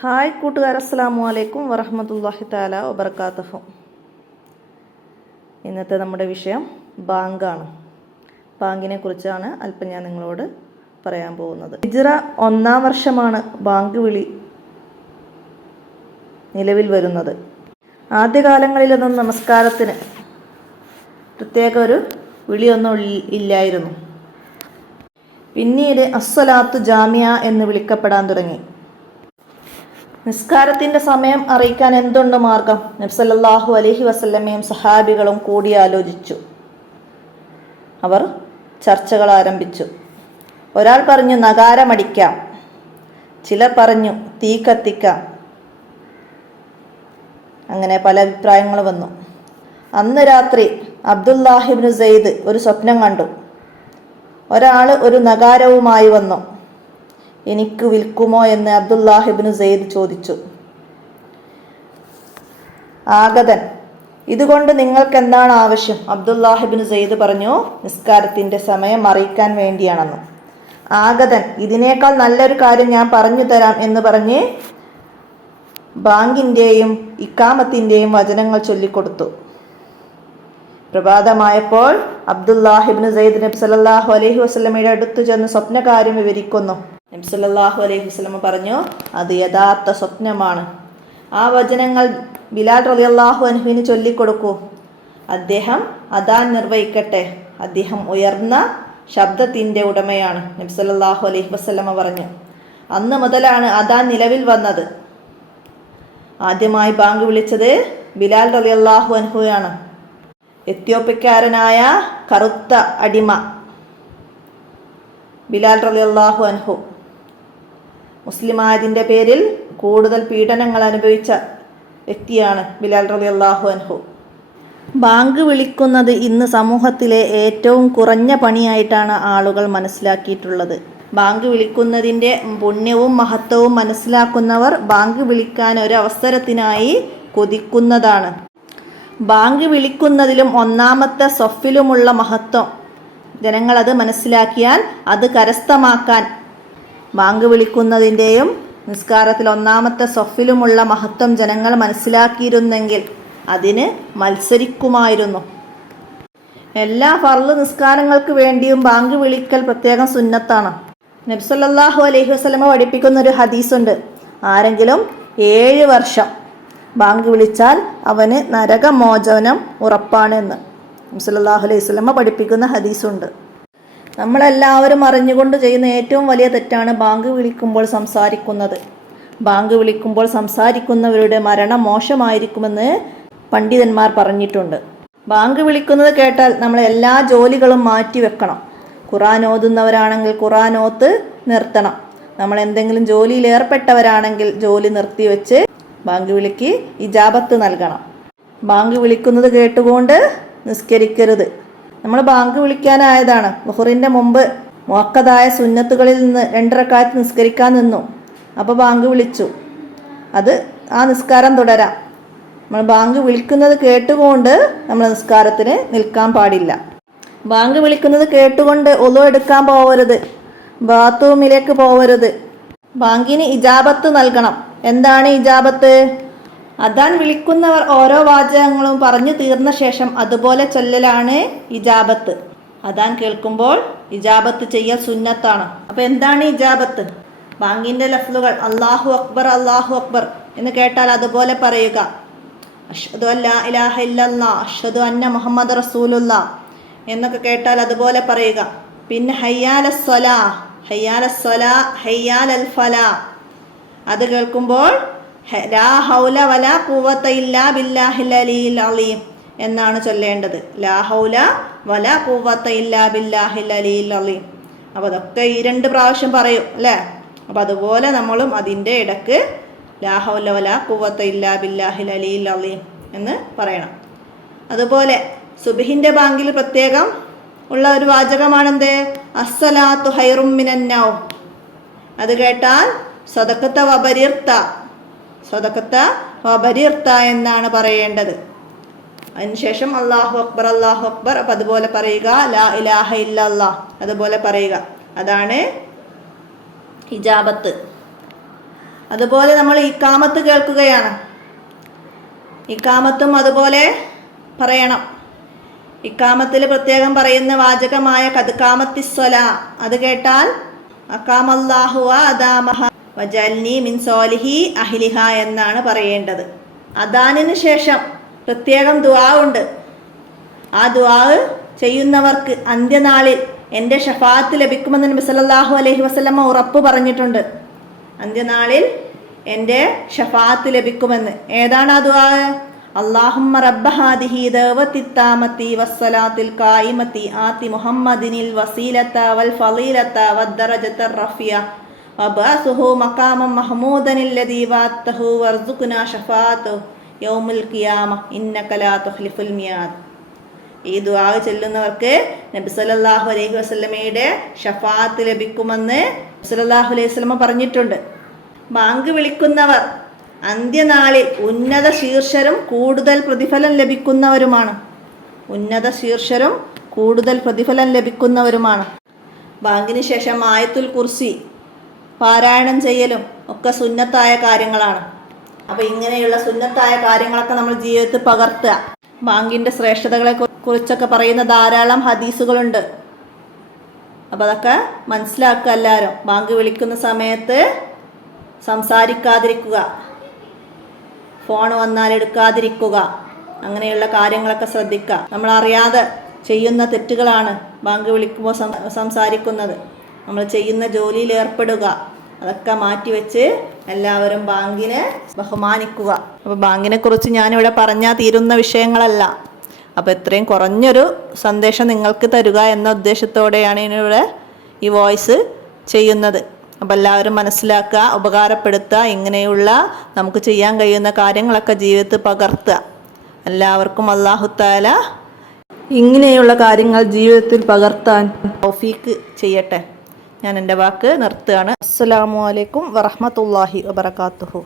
Hi കൂട്ടുകാർ അസ്സാം വലൈക്കും വറഹമത്തല്ലാഹി താല വബർക്കാത്തഹു ഇന്നത്തെ നമ്മുടെ വിഷയം ബാങ്കാണ്. ബാങ്കിനെ കുറിച്ചാണ് അല്പം ഞാൻ നിങ്ങളോട് പറയാൻ പോകുന്നത്. ഹിജ്റ ഒന്നാം വർഷമാണ് ബാങ്ക് വിളി നിലവിൽ വരുന്നത്. ആദ്യകാലങ്ങളിലൊന്നും നമസ്കാരത്തിന് പ്രത്യേക ഒരു വിളിയൊന്നും ഇല്ലായിരുന്നു. പിന്നീട് അസ്സലാത്തു ജാമിയ എന്ന് വിളിക്കപ്പെടാൻ തുടങ്ങി. നിസ്കാരത്തിന്റെ സമയം അറിയിക്കാൻ എന്തുണ്ട് മാർഗം? നബ്സല്ലാഹു അലഹി വസല്ലമയും സഹാബികളും കൂടിയാലോചിച്ചു. അവർ ചർച്ചകൾ ആരംഭിച്ചു. ഒരാൾ പറഞ്ഞു നഗാരമടിക്കാം ചില പറഞ്ഞു തീ കത്തിക്കാം. അങ്ങനെ പല അഭിപ്രായങ്ങൾ വന്നു. അന്ന് രാത്രി അബ്ദുല്ലാഹിബിന് സെയ്ദ് ഒരു സ്വപ്നം കണ്ടു. ഒരാൾ ഒരു നഗാരവുമായി വന്നു. എനിക്ക് വിൽക്കുമോ എന്ന് അബ്ദുല്ലാഹിബിന് സെയ്ദ് ചോദിച്ചു. ആഗതൻ ഇതുകൊണ്ട് നിങ്ങൾക്ക് എന്താണ് ആവശ്യം? അബ്ദുല്ലാഹിബിന് സെയ്ദ് പറഞ്ഞു നിസ്കാരത്തിന്റെ സമയം അറിയിക്കാൻ വേണ്ടിയാണെന്ന്. ആഗതൻ ഇതിനേക്കാൾ നല്ലൊരു കാര്യം ഞാൻ പറഞ്ഞു തരാം എന്ന് പറഞ്ഞ് ബാങ്കിന്റെയും ഇക്കാമത്തിന്റെയും വചനങ്ങൾ ചൊല്ലിക്കൊടുത്തു. പ്രഭാതമായപ്പോൾ അബ്ദുല്ലാഹിബിന് സെയ്ദ് നബി അലഹി വസല്ലമയുടെ അടുത്ത് ചെന്ന് സ്വപ്നകാര്യം വിവരിക്കുന്നു. നബി സല്ലല്ലാഹു അലൈഹി വസ്ലമ പറഞ്ഞു അത് യഥാർത്ഥ സ്വപ്നമാണ്. ആ വചനങ്ങൾ ബിലാൽ റളിയല്ലാഹു അനുഹുവിന് ചൊല്ലിക്കൊടുക്കൂ. അദ്ദേഹം അതാൻ നിർവഹിക്കട്ടെ. അദ്ദേഹം ഉയർന്ന ശബ്ദത്തിന്റെ ഉടമയാണ് നബി സല്ലല്ലാഹു അലൈഹി വസ്ലമ പറഞ്ഞു. അന്ന് മുതലാണ് അതാൻ നിലവിൽ വന്നത്. ആദ്യമായി ബാങ്ക് വിളിച്ചത് ബിലാൽ റളിയല്ലാഹു അനുഹുവാണ് എത്യോപ്യക്കാരനായ കറുത്ത അടിമ ബിലാൽ റളിയല്ലാഹു അൻഹു. മുസ്ലിമായതിന്റെ പേരിൽ കൂടുതൽ പീഡനങ്ങൾ അനുഭവിച്ച വ്യക്തിയാണ് ബിലാൽ റബി അള്ളാഹു അൻഹു. ബാങ്ക് വിളിക്കുന്നത് ഇന്ന് സമൂഹത്തിലെ ഏറ്റവും കുറഞ്ഞ പണിയായിട്ടാണ് ആളുകൾ മനസ്സിലാക്കിയിട്ടുള്ളത്. ബാങ്ക് വിളിക്കുന്നതിന്റെ പുണ്യവും മഹത്വവും മനസ്സിലാക്കുന്നവർ ബാങ്ക് വിളിക്കാൻ ഒരു അവസരത്തിനായി കൊതിക്കുന്നതാണ്. ബാങ്ക് വിളിക്കുന്നതിലും ഒന്നാമത്തെ സൊഫിലുമുള്ള മഹത്വം. ജനങ്ങളത് മനസ്സിലാക്കിയാൽ അത് കരസ്ഥമാക്കാൻ ബാങ്ക് വിളിക്കുന്നതിന്റെയും നിസ്കാരത്തിൽ ഒന്നാമത്തെ സൊഫിലുമുള്ള മഹത്വം ജനങ്ങൾ മനസ്സിലാക്കിയിരുന്നെങ്കിൽ അതിന് മത്സരിക്കുമായിരുന്നു. എല്ലാ ഫർൾ നിസ്കാരങ്ങൾക്ക് വേണ്ടിയും ബാങ്ക് വിളിക്കൽ പ്രത്യേകം സുന്നത്താണ്. നബ്സല്ലാഹു അലൈഹി വസ്ലമ പഠിപ്പിക്കുന്ന ഒരു ഹദീസുണ്ട്. ആരെങ്കിലും ഏഴ് വർഷം ബാങ്ക് വിളിച്ചാൽ അവന് നരകമോചനം ഉറപ്പാണെന്ന് നബ്സല്ലാഹു അലൈഹി വസ്ലമ പഠിപ്പിക്കുന്ന ഹദീസുണ്ട്. നമ്മളെല്ലാവരും അറിഞ്ഞുകൊണ്ട് ചെയ്യുന്ന ഏറ്റവും വലിയ തെറ്റാണ് ബാങ്ക് വിളിക്കുമ്പോൾ സംസാരിക്കുന്നത്. ബാങ്ക് വിളിക്കുമ്പോൾ സംസാരിക്കുന്നവരുടെ മരണം മോശമായിരിക്കുമെന്ന് പണ്ഡിതന്മാർ പറഞ്ഞിട്ടുണ്ട്. ബാങ്ക് വിളിക്കുന്നത് കേട്ടാൽ നമ്മൾ എല്ലാ ജോലികളും മാറ്റി വെക്കണം. ഖുറാൻ ഓതുന്നവരാണെങ്കിൽ ഖുറാൻ ഓത്ത് നിർത്തണം. നമ്മൾ എന്തെങ്കിലും ജോലിയിൽ ഏർപ്പെട്ടവരാണെങ്കിൽ ജോലി നിർത്തി വെച്ച് ബാങ്ക് വിളിക്ക് ഇജാബത്ത് നൽകണം. ബാങ്ക് വിളിക്കുന്നത് കേട്ടുകൊണ്ട് നിസ്കരിക്കരുത്. നമ്മൾ ബാങ്ക് വിളിക്കാനായതാണ്. ബഹുറിന്റെ മുമ്പ് മുക്കതായ സുന്നത്തുകളിൽ നിന്ന് രണ്ടരക്കാലത്ത് നിസ്കരിക്കാൻ നിന്നു. അപ്പോൾ ബാങ്ക് വിളിച്ചു. അത് ആ നിസ്കാരം തുടരാം. നമ്മൾ ബാങ്ക് വിളിക്കുന്നത് കേട്ടുകൊണ്ട് നമ്മൾ നിസ്കാരത്തിന് നിൽക്കാൻ പാടില്ല. ബാങ്ക് വിളിക്കുന്നത് കേട്ടുകൊണ്ട് ഒലു എടുക്കാൻ പോവരുത്. ബാത്റൂമിലേക്ക് പോവരുത്. ബാങ്കിന് ഇജാബത്ത് നൽകണം. എന്താണ് ഇജാബത്ത്? അതാൻ വിളിക്കുന്നവർ ഓരോ വാചകങ്ങളും പറഞ്ഞു തീർന്ന ശേഷം അതുപോലെ ചൊല്ലലാണ് ഇജാബത്ത്. അതാൻ കേൾക്കുമ്പോൾ ഇജാബത്ത് ചെയ്യൽ സുന്നത്താണ്. അപ്പൊ എന്താണ് ഇജാബത്ത്? ബാങ്കിന്റെ ലഫ്ലുകൾ അള്ളാഹു അക്ബർ അള്ളാഹു അക്ബർ എന്ന് കേട്ടാൽ അതുപോലെ പറയുക. അഷ്ഹദു അല്ലാ ഇലാഹ ഇല്ലല്ലാ അന്ന മുഹമ്മദ് റസൂലുള്ള എന്നൊക്കെ കേട്ടാൽ അതുപോലെ പറയുക. പിന്നെ ഹയ്യാല സ്വലാ ഹയ്യാല സ്വലാ ഹയ്യാൽ അൽ ഫലാ. അത് കേൾക്കുമ്പോൾ ഹൗല ഇല്ലാ അലീം എന്നാണ് ചൊല്ലേണ്ടത്. അലിയിൽ അലീം അപ്പോൾ അതൊക്കെ ഈ രണ്ട് പ്രാവശ്യം പറയും അല്ലേ? അപ്പോൾ അതുപോലെ നമ്മളും അതിന്റെ ഇടയ്ക്ക് അലീം എന്ന് പറയണം. അതുപോലെ സുബിഹിന്റെ ബാങ്കിൽ പ്രത്യേകം ഉള്ള ഒരു വാചകമാണെന്ത്? അസ്സലാത്തു ഹൈറും അത് കേട്ടാൽ സദക്കത്ത വബരിർത്ത സ്വതക്കത്ത വബരീർത്ത എന്നാണ് പറയേണ്ടത്. അതിനുശേഷം അള്ളാഹു അക്ബർ അള്ളാഹു അക്ബർ അപ്പം അതുപോലെ പറയുക ലാ ഇലാഹ ഇല്ലല്ലാ അതുപോലെ പറയുക. അതാണ് ഹിജാബത്ത്. അതുപോലെ നമ്മൾ ഇക്കാമത്ത് കേൾക്കുകയാണ്. ഇക്കാമത്തും അതുപോലെ പറയണം. ഇക്കാമത്തിൽ പ്രത്യേകം പറയുന്ന വാചകമായ കതുക്കാമത്തിസ്വല അത് കേട്ടാൽ അക്കാമല്ലാഹുവ അദാമഹ വജൽനി മിൻ സോലിഹി അഹിലിഹ എന്നാണ് പറയേണ്ടത്. അദാനിന് ശേഷം പ്രത്യേകം ദുആ ഉണ്ട്. ആ ദുആ ചെയ്യുന്നവർക്ക് അന്ത്യനാളിൽ എന്റെ ഷഫാത്ത് ലഭിക്കുമെന്ന് നബി സല്ലല്ലാഹു അലൈഹി വസല്ലമ ഉറപ്പ് പറഞ്ഞിട്ടുണ്ട്. അന്ത്യനാളിൽ എന്റെ ഷഫാത്ത് ലഭിക്കുമെന്ന്. ഏതാണ് ആ ദുആ? അല്ലാഹുമ്മ റബ്ബ ഹാദിഹി ദഅവത്തിത്താമത്തി വസ്സലാത്തിൽ കായിമത്തി ആതി മുഹമ്മദിനിൽ വസീലത വൽ ഫളീലത വദ്ദറജത്ത റഫിയ. വബാസുഹു മക്കാമം മഹമൂദനില്ലതീ വാത്തഹു വർദുഖുന ഷഫാത്തു യൗമുൽ കിയാമ ഇന്നകലാ തുഹ്ലിഫുൽ മിയാദ്. ഈ ദുആ ചൊല്ലുന്നവർക്ക് നബി സല്ലല്ലാഹു അലൈഹി വസല്ലമയുടെ ഷഫാത്ത് ലഭിക്കുമെന്ന് സല്ലല്ലാഹു അലൈഹി വസല്ലമ പറഞ്ഞിട്ടുണ്ട്. ബാങ്ക് വിളിക്കുന്നവർ അന്ത്യനാളിൽ ഉന്നത ശീർഷരും കൂടുതൽ പ്രതിഫലം ലഭിക്കുന്നവരുമാണ്. ഉന്നത ശീർഷരും കൂടുതൽ പ്രതിഫലം ലഭിക്കുന്നവരുമാണ്. ബാങ്കിന് ശേഷം ആയത്തുൽ കുർസി പാരായണം ചെയ്യലും ഒക്കെ സുന്നത്തായ കാര്യങ്ങളാണ്. അപ്പോൾ ഇങ്ങനെയുള്ള സുന്നത്തായ കാര്യങ്ങളൊക്കെ നമ്മൾ ജീവിതത്തിൽ പകർത്തുക. ബാങ്കിന്റെ ശ്രേഷ്ഠതകളെ കുറിച്ചൊക്കെ പറയുന്ന ധാരാളം ഹദീസുകളുണ്ട്. അപ്പോൾ അതൊക്കെ മനസ്സിലാക്കുക എല്ലാവരും. ബാങ്ക് വിളിക്കുന്ന സമയത്ത് സംസാരിക്കാതിരിക്കുക. ഫോൺ വന്നാൽ എടുക്കാതിരിക്കുക. അങ്ങനെയുള്ള കാര്യങ്ങളൊക്കെ ശ്രദ്ധിക്കുക. നമ്മൾ അറിയാതെ ചെയ്യുന്ന തെറ്റുകളാണ് ബാങ്ക് വിളിക്കുമ്പോൾ സംസാരിക്കുന്നത്. നമ്മൾ ചെയ്യുന്ന ജോലിയിൽ ഏർപ്പെടുക. അതൊക്കെ മാറ്റിവെച്ച് എല്ലാവരും ബാങ്കിനെ ബഹുമാനിക്കുക. അപ്പോൾ ബാങ്കിനെ കുറിച്ച് ഞാനിവിടെ പറഞ്ഞാൽ തീരുന്ന വിഷയങ്ങളല്ല. അപ്പോൾ ഇത്രയും കുറഞ്ഞൊരു സന്ദേശം നിങ്ങൾക്ക് തരുക എന്ന ഉദ്ദേശത്തോടെയാണ് ഇവിടെ ഈ വോയിസ് ചെയ്യുന്നത്. അപ്പോൾ എല്ലാവരും മനസ്സിലാക്കുക ഉപകാരപ്പെടുത്തുക ഇങ്ങനെയുള്ള നമുക്ക് ചെയ്യാൻ കഴിയുന്ന കാര്യങ്ങളൊക്കെ ജീവിതത്തിൽ പകർത്തുക. എല്ലാവർക്കും അള്ളാഹുത്താല ഇങ്ങനെയുള്ള കാര്യങ്ങൾ ജീവിതത്തിൽ പകർത്താൻ ഓഫീക്ക് ചെയ്യട്ടെ. ഞാൻ എന്റെ വാക്ക് നിർത്തുകയാണ്. അസ്സലാമു അലൈക്കും വറഹ്മത്തുള്ളാഹി വബറകാതുഹു